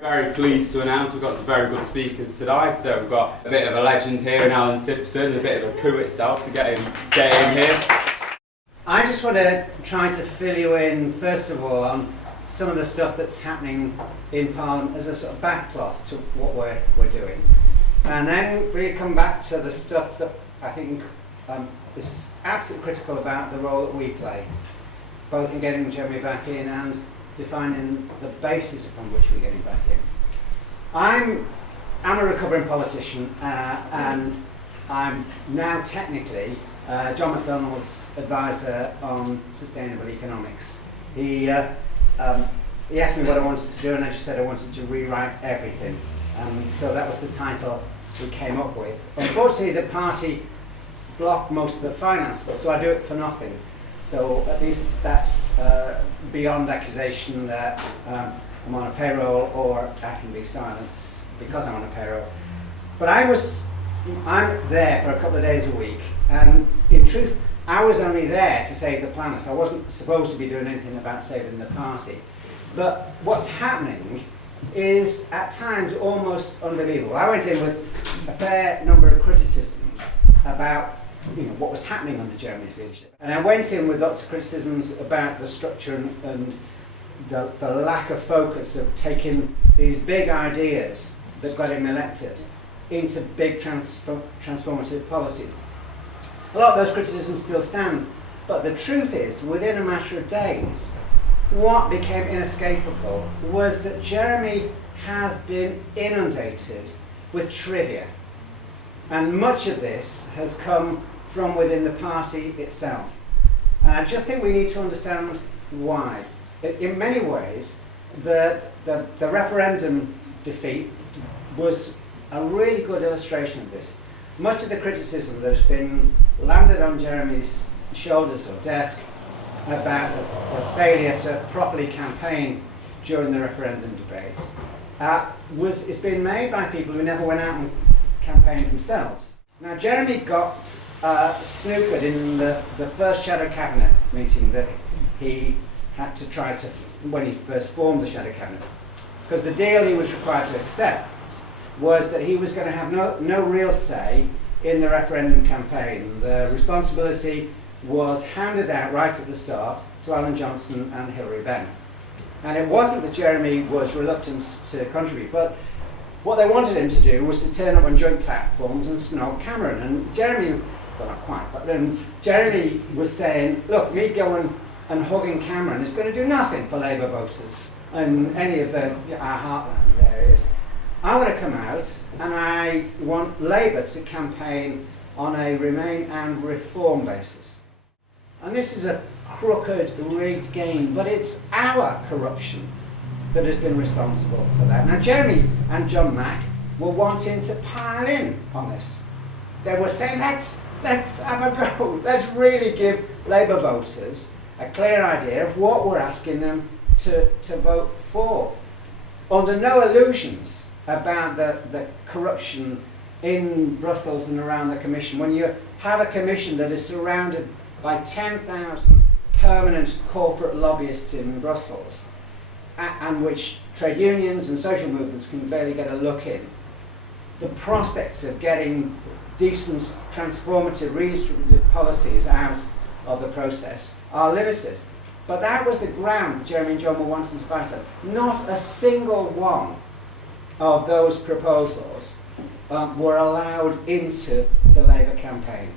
Very pleased to announce we've got some very good speakers tonight. So we've got a bit of a legend here in Alan Simpson, a bit of a coup itself to get him here. I just want to try to fill you in, first of all, on some of the stuff that's happening in Parliament as a sort of backcloth to what we're doing. And then we come back to the stuff that I think is absolutely critical about the role that we play, both in getting Jeremy back in and defining the basis upon which we're getting back in. I'm a recovering politician and I'm now technically John McDonnell's advisor on sustainable economics. He asked me what I wanted to do and I just said I wanted to rewrite everything. And so that was the title we came up with. Unfortunately, the party blocked most of the finances, so I do it for nothing. So at least that's beyond accusation that I'm on a payroll or I can be silenced because I'm on a payroll. But I'm there for a couple of days a week, and in truth, I was only there to save the planet. So I wasn't supposed to be doing anything about saving the party. But what's happening is at times almost unbelievable. I went in with a fair number of criticisms about what was happening under Jeremy's leadership. And I went in with lots of criticisms about the structure and the lack of focus of taking these big ideas that got him elected into big transformative policies. A lot of those criticisms still stand, but the truth is, within a matter of days, what became inescapable was that Jeremy has been inundated with trivia. And much of this has come from within the party itself. And I just think we need to understand why. In many ways, the referendum defeat was a really good illustration of this. Much of the criticism that has been landed on Jeremy's shoulders or desk about the failure to properly campaign during the referendum debates is being made by people who never went out and campaigned themselves. Now, Jeremy got snookered in the first shadow cabinet meeting that he had to try to, when he first formed the shadow cabinet, because the deal he was required to accept was that he was going to have no real say in the referendum campaign. The responsibility was handed out right at the start to Alan Johnson and Hilary Benn. And it wasn't that Jeremy was reluctant to contribute, but what they wanted him to do was to turn up on joint platforms and snog Cameron. And Jeremy, well, not quite, but then Jeremy was saying, look, me going and hugging Cameron is going to do nothing for Labour voters in any of our heartland areas. I want to come out and I want Labour to campaign on a Remain and Reform basis. And this is a crooked, rigged game, but it's our corruption that has been responsible for that. Now, Jeremy and John Mack were wanting to pile in on this. They were saying, let's have a go. Let's really give Labour voters a clear idea of what we're asking them to vote for. Under no illusions about the corruption in Brussels and around the Commission. When you have a Commission that is surrounded by 10,000 permanent corporate lobbyists in Brussels, and which trade unions and social movements can barely get a look in, the prospects of getting decent, transformative, redistributive policies out of the process are limited. But that was the ground that Jeremy and John were wanting to fight on. Not a single one of those proposals were allowed into the Labour campaign.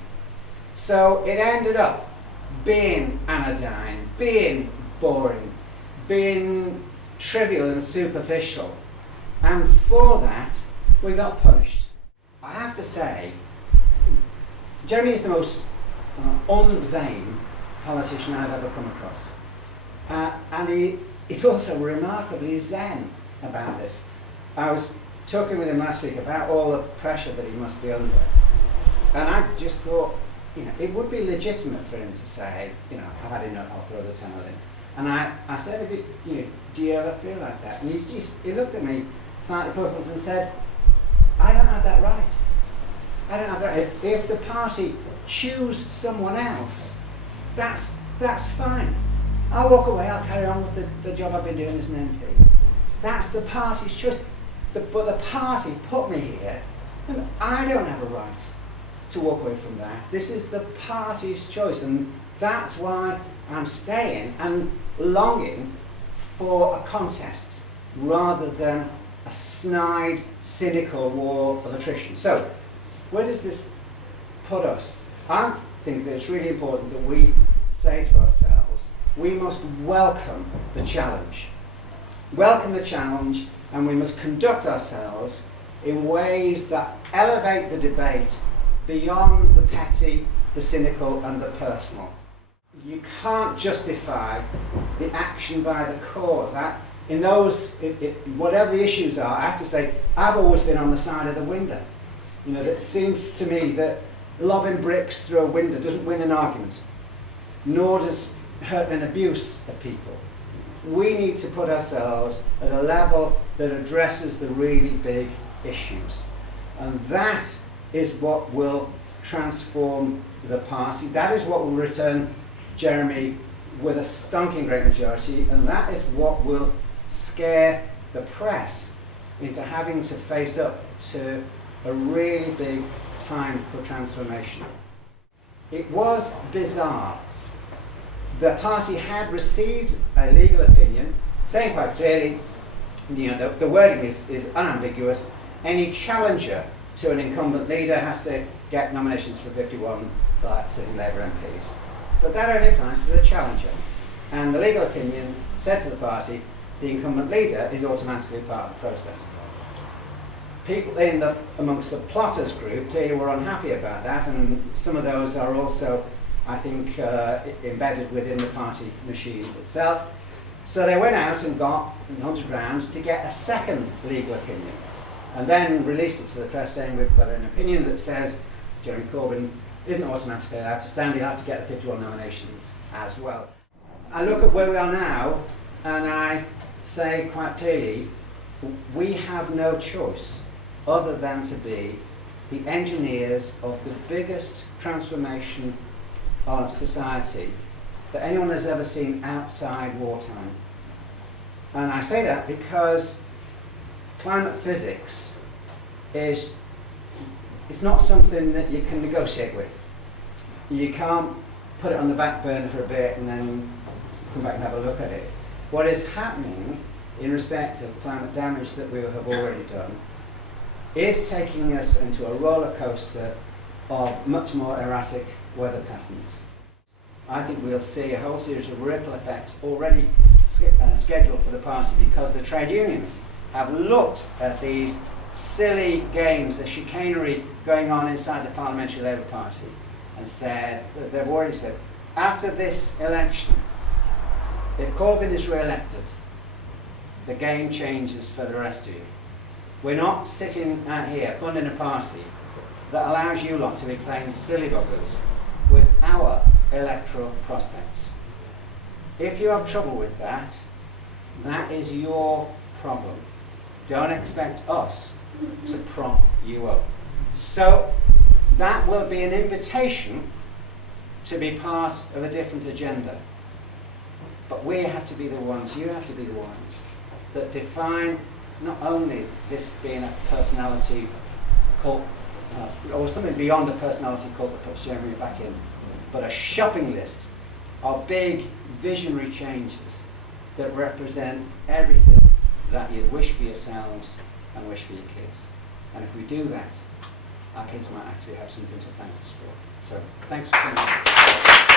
So it ended up being anodyne, being boring, being trivial and superficial. And for that, we got punished. I have to say, Jeremy is the most unvain politician I've ever come across. And he's also remarkably zen about this. I was talking with him last week about all the pressure that he must be under. And I just thought, it would be legitimate for him to say, I've had enough, I'll throw the towel in. And I said, do you ever feel like that? And he looked at me slightly puzzled and said, I don't have that right. I don't have that right. If the party choose someone else, that's fine. I'll walk away, I'll carry on with the job I've been doing as an MP. That's the party's choice. But the party put me here, and I don't have a right to walk away from that. This is the party's choice, and that's why I'm staying and longing for a contest rather than a snide, cynical war of attrition. So, where does this put us? I think that it's really important that we say to ourselves, we must welcome the challenge. Welcome the challenge, and we must conduct ourselves in ways that elevate the debate beyond the petty, the cynical, and the personal. You can't justify the action by the cause. In those, whatever the issues are, I have to say, I've always been on the side of the window. You know, it seems to me that lobbing bricks through a window doesn't win an argument, nor does hurt and abuse of people. We need to put ourselves at a level that addresses the really big issues. And that is what will transform the party. That is what will return Jeremy with a stonking great majority, and that is what will scare the press into having to face up to a really big time for transformation. It was bizarre. The party had received a legal opinion saying quite clearly, you know, the wording is unambiguous. Any challenger to an incumbent leader has to get nominations for 51 sitting Labour MPs. But that only applies to the challenger. And the legal opinion said to the party, the incumbent leader is automatically part of the process. People amongst the plotters group clearly were unhappy about that, and some of those are also, I think, embedded within the party machine itself. So they went out and got underground to get a second legal opinion, and then released it to the press saying we've got an opinion that says Jeremy Corbyn isn't automatically allowed to stand, he'll have to get the 51 nominations as well. I look at where we are now and I say quite clearly, we have no choice other than to be the engineers of the biggest transformation of society that anyone has ever seen outside wartime. And I say that because climate physics it's not something that you can negotiate with. You can't put it on the back burner for a bit and then come back and have a look at it. What is happening in respect of climate damage that we have already done is taking us into a roller coaster of much more erratic weather patterns. I think we'll see a whole series of ripple effects already scheduled for the party because the trade unions have looked at these silly games, the chicanery going on inside the Parliamentary Labour Party, and they've already said, after this election, if Corbyn is re-elected, the game changes for the rest of you. We're not sitting out here funding a party that allows you lot to be playing silly buggers with our electoral prospects. If you have trouble with that, that is your problem. Don't expect us to prop you up. So that will be an invitation to be part of a different agenda. But we have to be the ones, you have to be the ones, that define not only this being a personality cult, or something beyond a personality cult that puts Jeremy back in, but a shopping list of big visionary changes that represent everything that you wish for yourselves and wish for your kids. And if we do that, our kids might actually have something to thank us for. So thanks for coming.